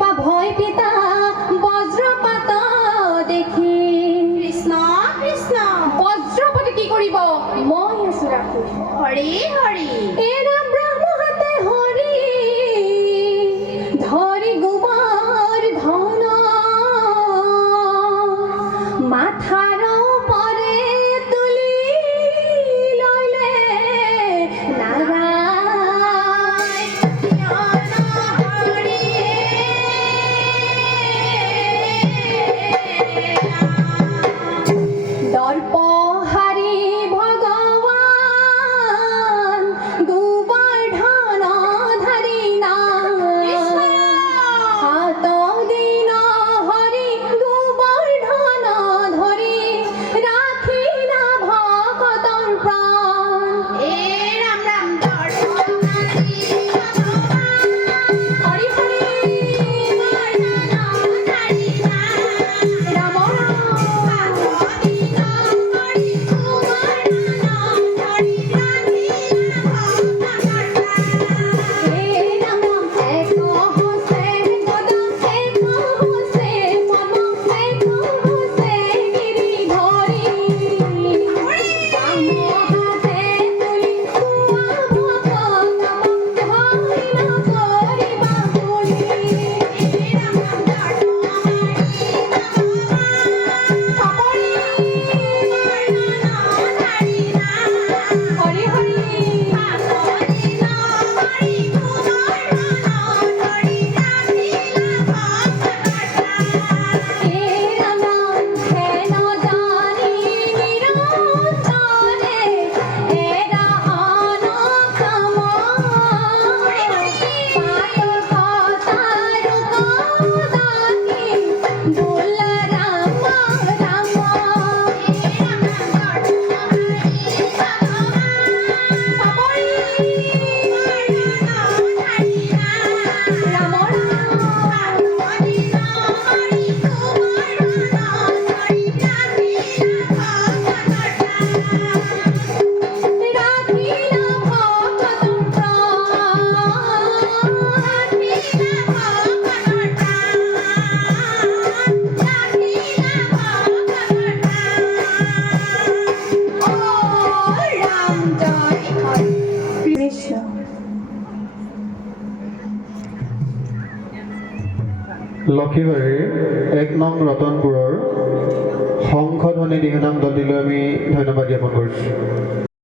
বা ভয় পিতা বজ্রপাত দেখি কৃষ্ণ কৃষ্ণ বজ্রপাত কি কৰিব মই আছো ৰাখি হৰি হৰি এৰা ব্ৰহ্ম হাতে হৰি ধৰি গোবৰ ধন মাথাৰ ওপৰে তুলি ললে দর্পহারি ভগবান গোবর্ধন ধারি না হাত দিন হরি গোবর্ধন ধরি রাখিলা ভকতর প্রাণ এ রাম রাম দর্শনারি ভগবান হরি হরি গোবর্ধন ধারি না রাম হাত দিন হরি গোবর্ধন ধরি রাখিলা ভকতর প্রাণ হে রাম এক হসে গদা এক হসে মম এক হসে গিরি ধরি বাম হাতে তুলি কুয়া ভগত ধরি না করিবা বলি এ রাম রাম দর্শনারি ভগবান হরি হরি হে রাম হেন জানি নিরন্তরে এরা অনক্ষম পাত কথারু কদাকি দুল রাম রাম রাখিলা ভকতর রাম জয় হরি কৃষ্ণ লক্ষীবাৰীৰ ১ নং ৰতনপুৰৰ সংসদনী দিহানাম দলটিলৈ আমি ধন্যবাদ জ্ঞাপন কৰিছোঁ।